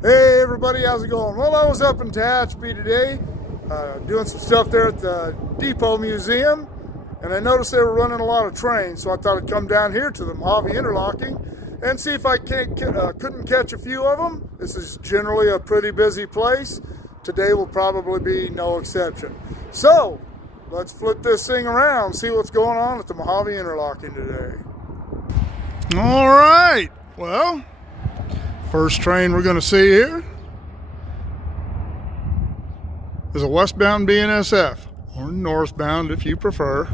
Hey everybody, how's it going? Well, I was up in Tehachapi today, doing some stuff there at the Depot Museum, and I noticed they were running a lot of trains, so I thought I'd come down here to the Mojave Interlocking and see if I couldn't catch a few of them. This is generally a pretty busy place. Today will probably be no exception. So, let's flip this thing around, see what's going on at the Mojave Interlocking today. All right, well, first train we're going to see here is a westbound BNSF, or northbound if you prefer.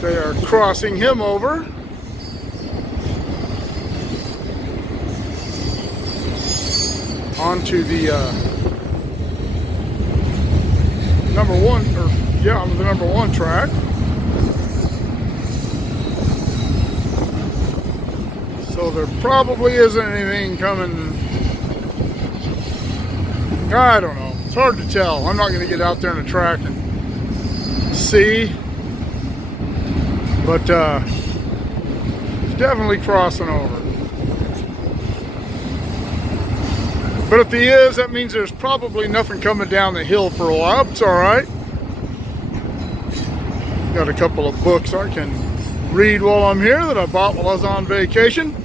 They are crossing him over. Onto the the number one track. So there probably isn't anything coming. I don't know. It's hard to tell. I'm not going to get out there on the track and see. But it's definitely crossing over. But if he is, that means there's probably nothing coming down the hill for a while. It's all right. Got a couple of books I can read while I'm here that I bought while I was on vacation.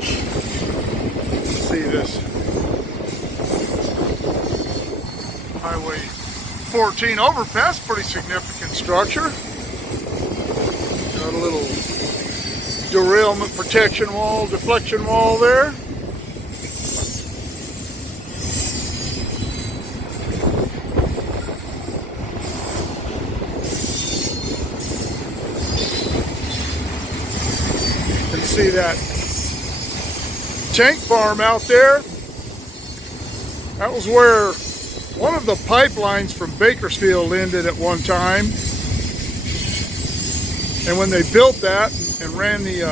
Let's see this. Highway 14 overpass, pretty significant structure. Got a little derailment protection wall, deflection wall there. You can see that tank farm out there. That was where one of the pipelines from Bakersfield ended at one time. And when they built that and ran the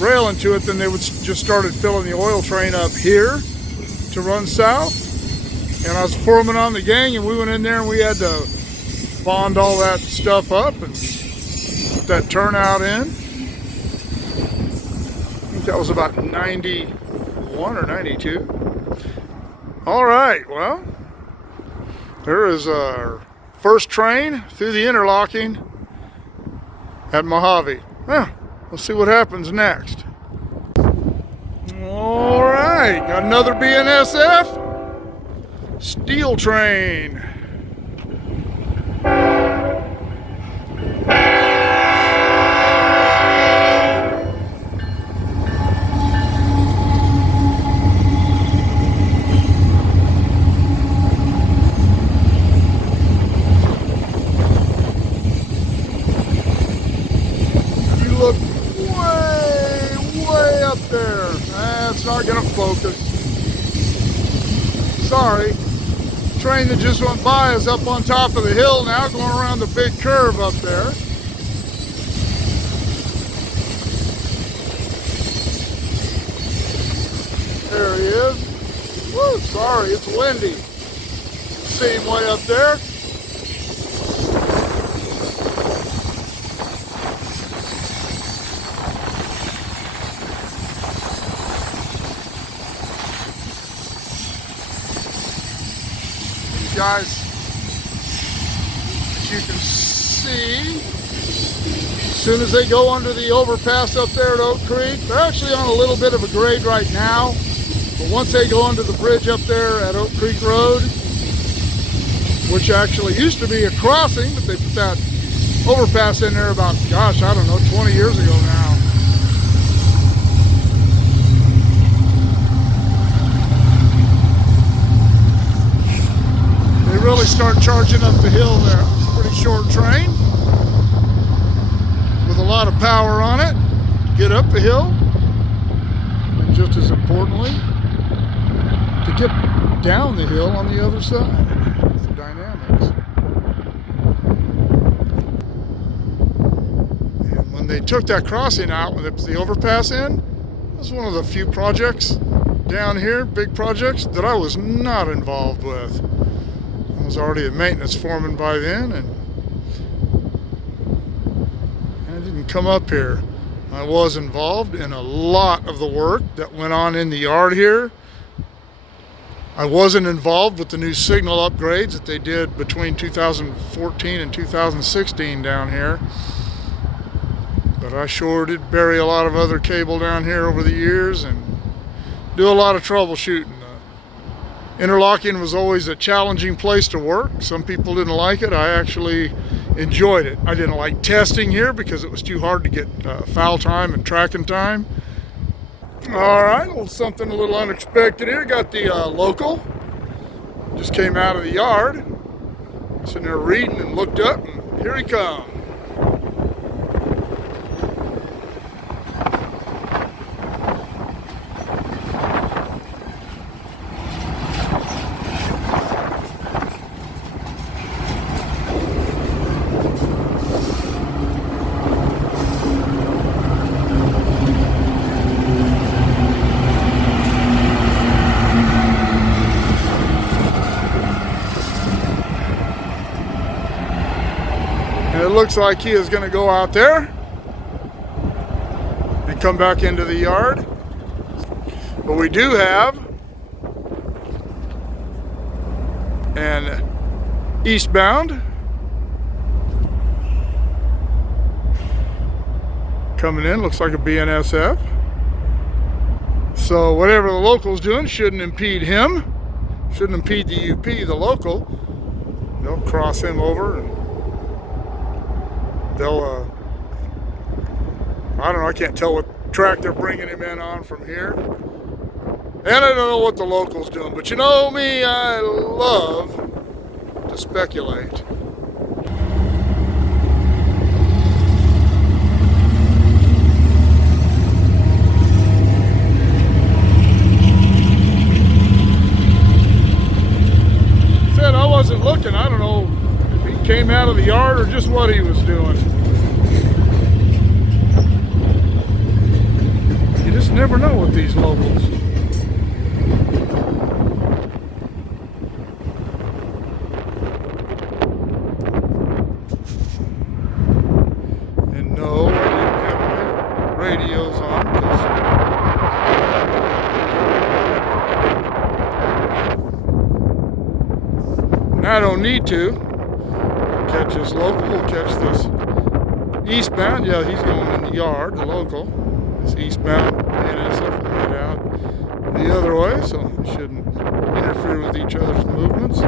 rail into it, then they would just started filling the oil train up here to run south. And I was foreman on the gang, and we went in there and we had to bond all that stuff up and put that turnout in. I think that was about 91 or 92. All right, well, there is our first train through the interlocking at Mojave. Well, let's see what happens next. All right, got another BNSF steel train. Look way up there. That's not gonna focus. Sorry. Train that just went by is up on top of the hill now, going around the big curve up there. There he is. Woo, sorry, it's windy. See him way up there. guys. As you can see, as soon as they go under the overpass up there at Oak Creek, they're actually on a little bit of a grade right now. But once they go under the bridge up there at Oak Creek Road, which actually used to be a crossing, but they put that overpass in there about, gosh, I don't know, 20 years ago now. They really start charging up the hill there. It's a pretty short train with a lot of power on it to get up the hill, and just as importantly, to get down the hill on the other side. It's the dynamics. And when they took that crossing out, when the overpass in, it was one of the few projects down here, big projects, that I was not involved with. I was already a maintenance foreman by then, and I didn't come up here. I was involved in a lot of the work that went on in the yard here. I wasn't involved with the new signal upgrades that they did between 2014 and 2016 down here. But I sure did bury a lot of other cable down here over the years and do a lot of troubleshooting. Interlocking was always a challenging place to work. Some people didn't like it. I actually enjoyed it. I didn't like testing here because it was too hard to get foul time and tracking time. All right, something a little unexpected here. Got the local. Just came out of the yard. Sitting there reading and looked up, and here he comes. It looks like he is going to go out there and come back into the yard. But we do have an eastbound coming in. Looks like a BNSF. So whatever the local's doing shouldn't impede him. Shouldn't impede the UP, the local. They'll cross him over and they'll, I don't know, I can't tell what track they're bringing him in on from here. And I don't know what the local's doing, but you know me, I love to speculate. Said I wasn't looking, I don't know if he came out of the yard or just what he was doing. You just never know with these locals. And no, I didn't have my radios on and I don't need to. Catch this local, we'll catch this eastbound. Yeah, he's going in the yard, the local. This eastbound BNSF will head out the other way, so it shouldn't interfere with each other's movements.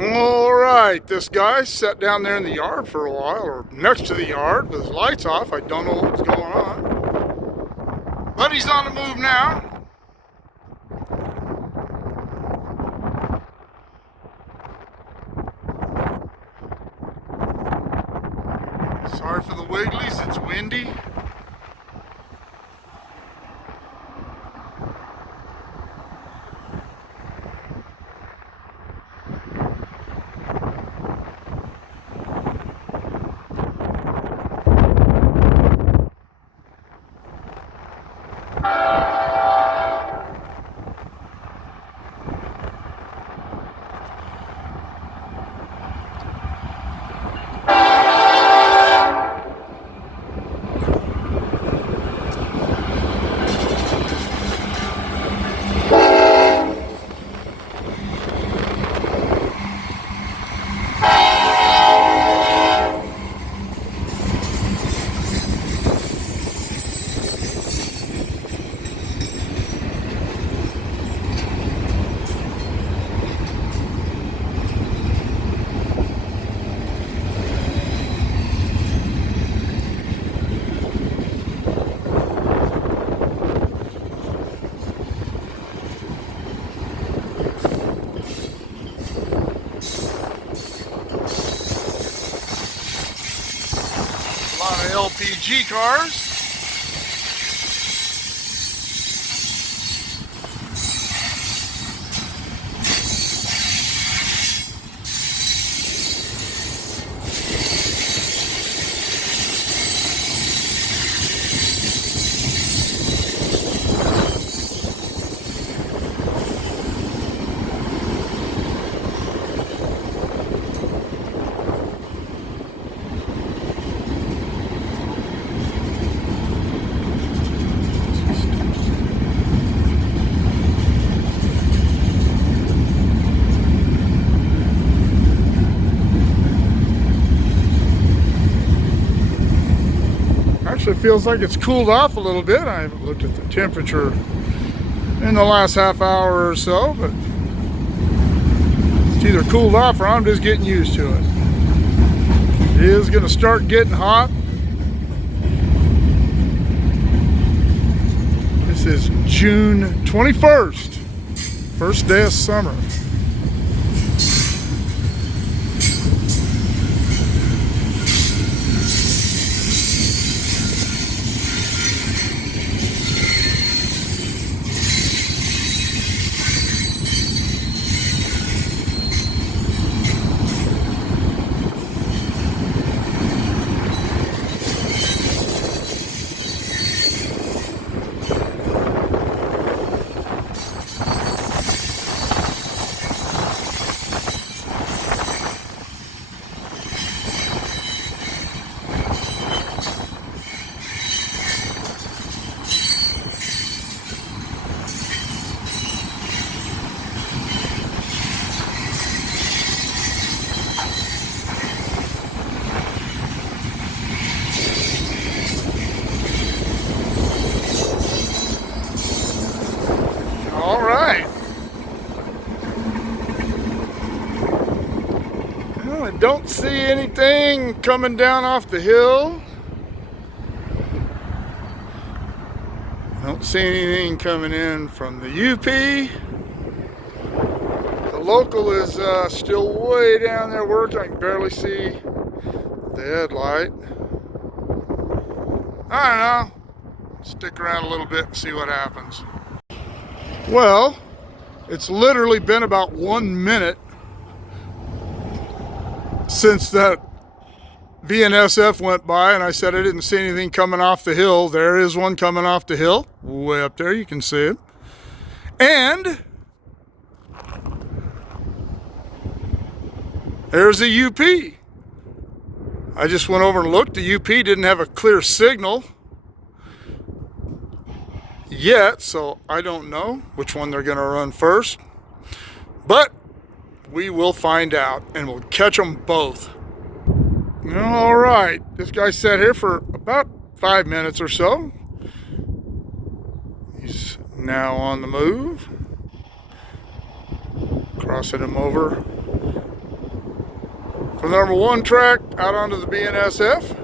All right, this guy sat down there in the yard for a while, or next to the yard with his lights off. I don't know what was going on. But he's on the move now. Sorry for the wigglies, it's windy. LPG cars. Actually feels like it's cooled off a little bit. I haven't looked at the temperature in the last half hour or so, but it's either cooled off or I'm just getting used to it. It is going to start getting hot. This is June 21st, first day of summer. Don't see anything coming down off the hill. Don't see anything coming in from the UP. The local is still way down there working. I can barely see the headlight. I don't know. Stick around a little bit and see what happens. Well, it's literally been about 1 minute since that BNSF went by, and I said I didn't see anything coming off the hill. There is one coming off the hill, way up there, you can see it. And there's a UP. I just went over and looked. The UP didn't have a clear signal yet, so I don't know which one they're going to run first. But we will find out, and we'll catch them both. All right, this guy sat here for about 5 minutes or so. He's now on the move. Crossing him over from the number 1 track out onto the BNSF.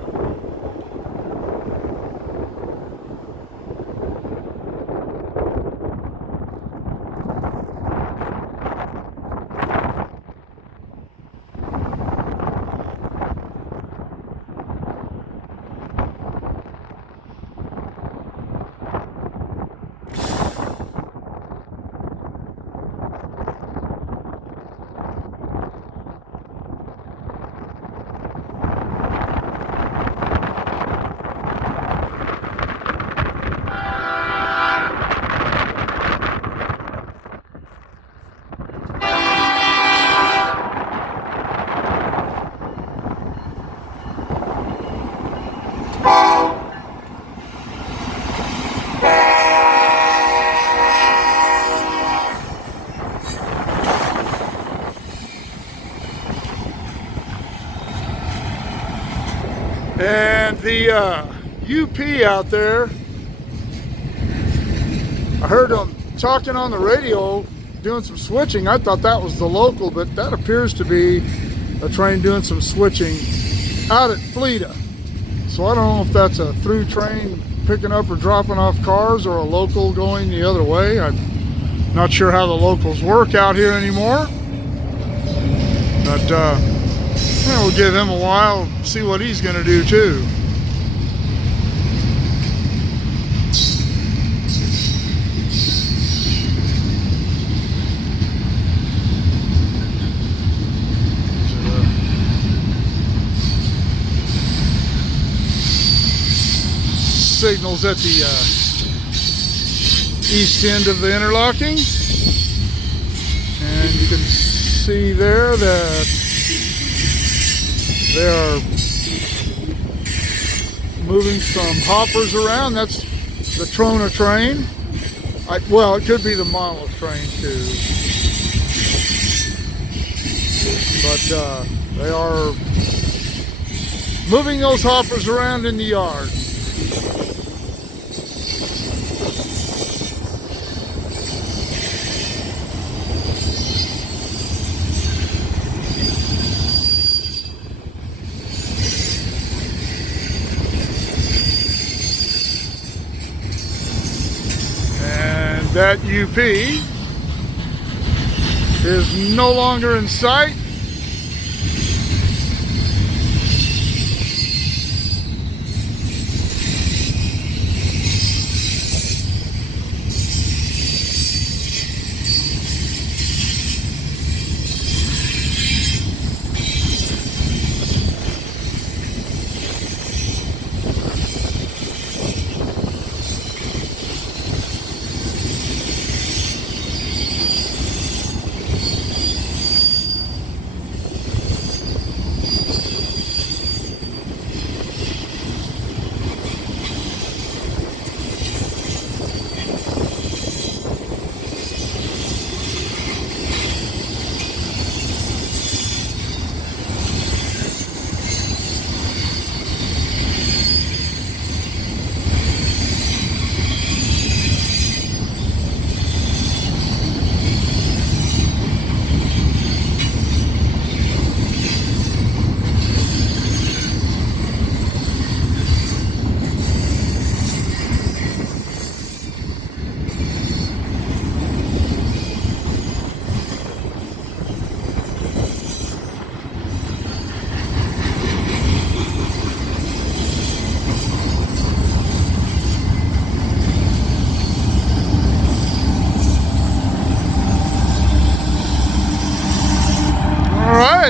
And the UP out there, I heard them talking on the radio, doing some switching. I thought that was the local, but that appears to be a train doing some switching out at Fleta. So I don't know if that's a through train picking up or dropping off cars or a local going the other way. I'm not sure how the locals work out here anymore. But we'll give him a while, see what he's going to do too. signals at the east end of the interlocking. And you can see there that they are moving some hoppers around. That's the Trona train. Well, it could be the monolith train too. But they are moving those hoppers around in the yard. That UP is no longer in sight.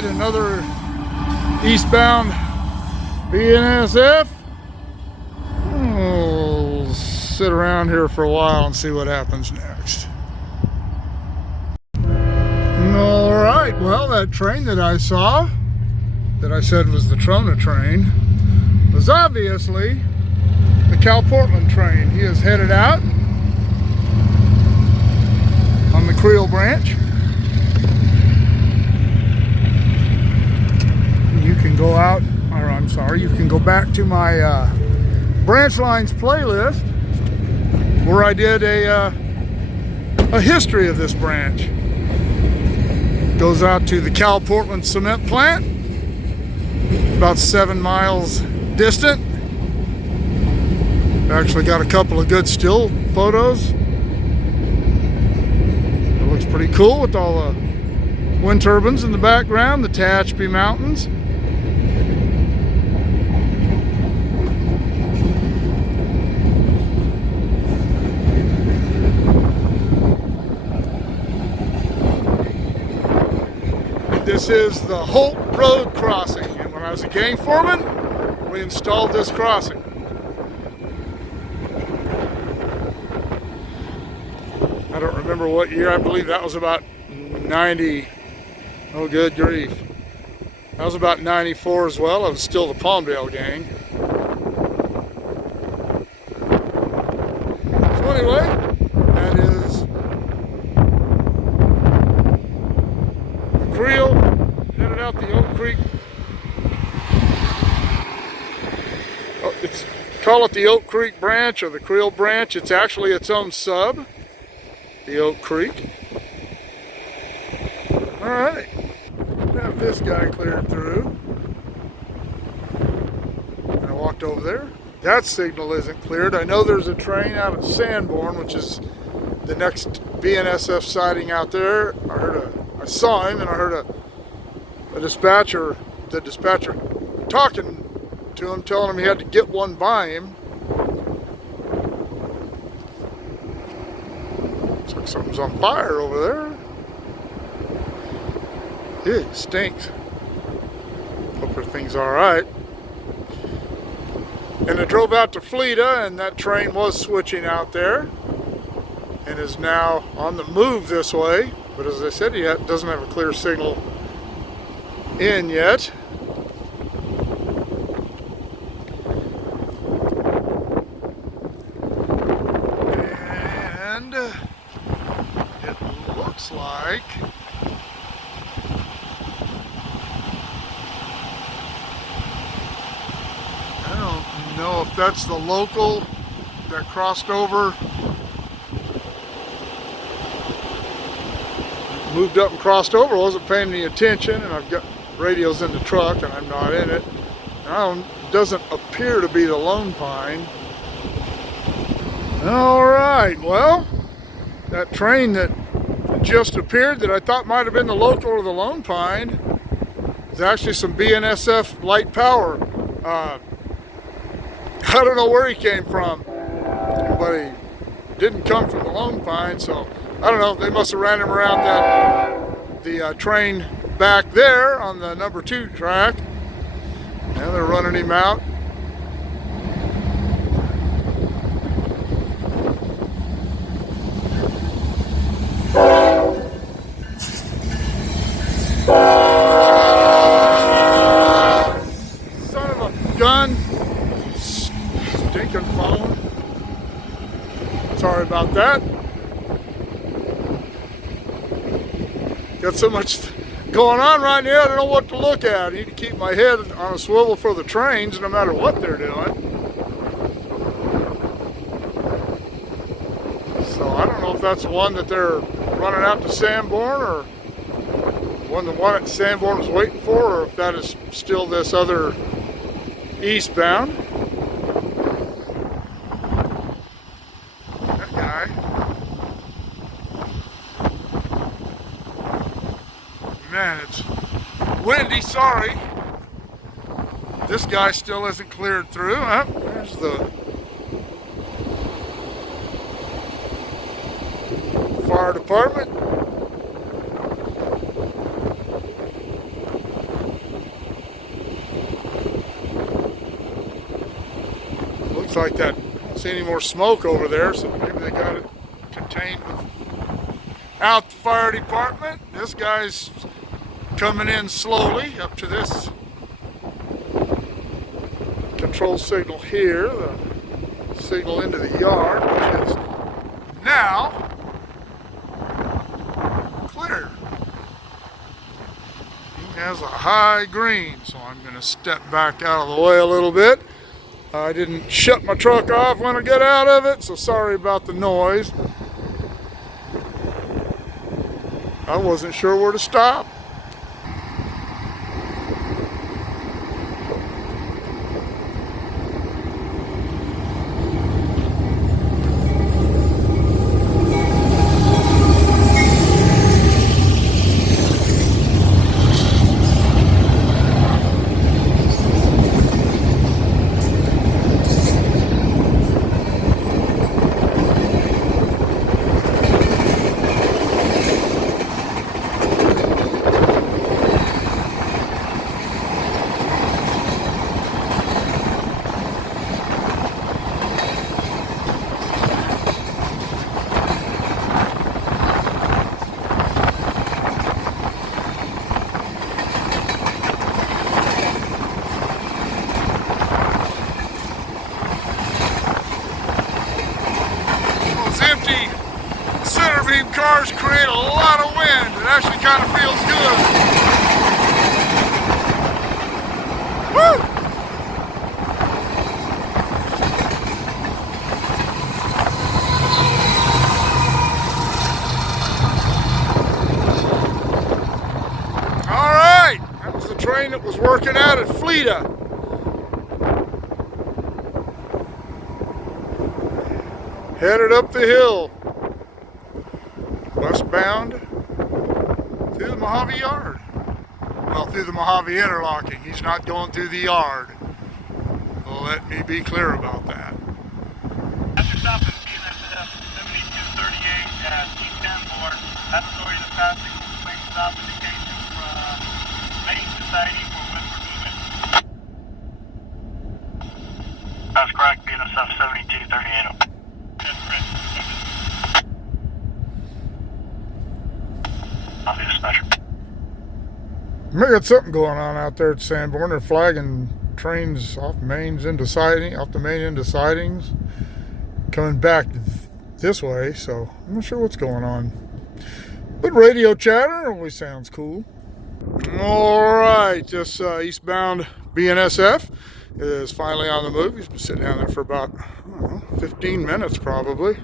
Another eastbound BNSF. We'll sit around here for a while and see what happens next. All right, well, that train that I saw, that I said was the Trona train, was obviously the Cal Portland train. He is headed out on the Creel branch. You can go out, or I'm sorry, you can go back to my branch lines playlist where I did a history of this branch. Goes out to the Cal Portland cement plant, about 7 miles distant. Actually got a couple of good still photos. It looks pretty cool with all the wind turbines in the background, the Tehachapi Mountains. This is the Holt Road crossing, and when I was a gang foreman, we installed this crossing. I don't remember what year. I believe that was about 90. Oh, good grief. That was about 94 as well. I was still the Palmdale gang. So anyway, that is Creel, headed out the Oak Creek. Call it the Oak Creek branch or the Creel branch. It's actually its own sub, the Oak Creek. All right, have this guy cleared through. And I walked over there. That signal isn't cleared. I know there's a train out at Sanborn, which is the next BNSF sighting out there. I saw him, and I heard the dispatcher talking to him, telling him he had to get one by him. Looks like something's on fire over there. It stinks. Hope everything's all right. And I drove out to Fleta, and that train was switching out there and is now on the move this way. But as I said, he doesn't have a clear signal in yet. And it looks like I don't know if that's the local that crossed over, moved up and crossed over. I wasn't paying any attention, and I've got radios in the truck and I'm not in it. Doesn't appear to be the Lone Pine. All right, well, that train that just appeared that I thought might have been the local or the Lone Pine is actually some BNSF light power. I don't know where he came from, but he didn't come from the Lone Pine, so I don't know. They must have ran him around the train back there on the number 2 track. Now they're running him out. Son of a gun. Stinking phone. Sorry about that. Got so much going on right now, I don't know what to look at. I need to keep my head on a swivel for the trains no matter what they're doing. So I don't know if that's the one that they're running out to Sanborn, or the one that Sanborn was waiting for, or if that is still this other eastbound. That guy. Man, it's windy, sorry. This guy still isn't cleared through. There's the fire department. Looks like that. I don't see any more smoke over there, so maybe they got it contained without the fire department. This guy's coming in slowly up to this control signal here, the signal into the yard, which is now clear. He has a high green, so I'm going to step back out of the way a little bit. I didn't shut my truck off when I got out of it, so sorry about the noise. I wasn't sure where to stop. Cars create a lot of wind. It actually kind of feels good. Woo! All right, that was the train that was working out at Fleta. Headed up the hill. Westbound through the Mojave yard. Well, through the Mojave Interlocking. He's not going through the yard. Let me be clear about that. After stopping BNSF 7238 at East Sanborn, that's where the passing lane stop indication from Main Society for Westward Movement. Copy, dispatcher. We got something going on out there at Sanborn. They're flagging trains off mains into siding, off the main into sidings, coming back this way. So I'm not sure what's going on. But radio chatter always sounds cool. All right, this eastbound BNSF is finally on the move. He's been sitting down there for about, I don't know, 15 minutes probably.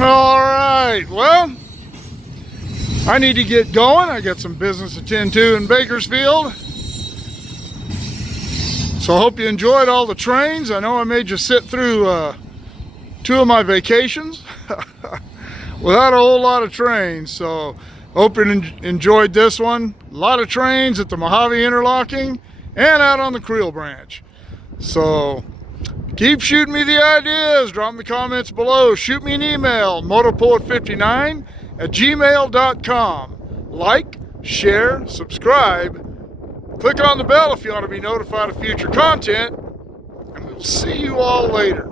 All right, well, I need to get going. I got some business to tend to in Bakersfield. So I hope you enjoyed all the trains. I know I made you sit through 2 of my vacations without a whole lot of trains. So hope you enjoyed this one. A lot of trains at the Mojave Interlocking and out on the Creel branch. So keep shooting me the ideas. Drop me comments below. Shoot me an email, motopoet59@gmail.com. Like, share, subscribe. Click on the bell if you want to be notified of future content. And we'll see you all later.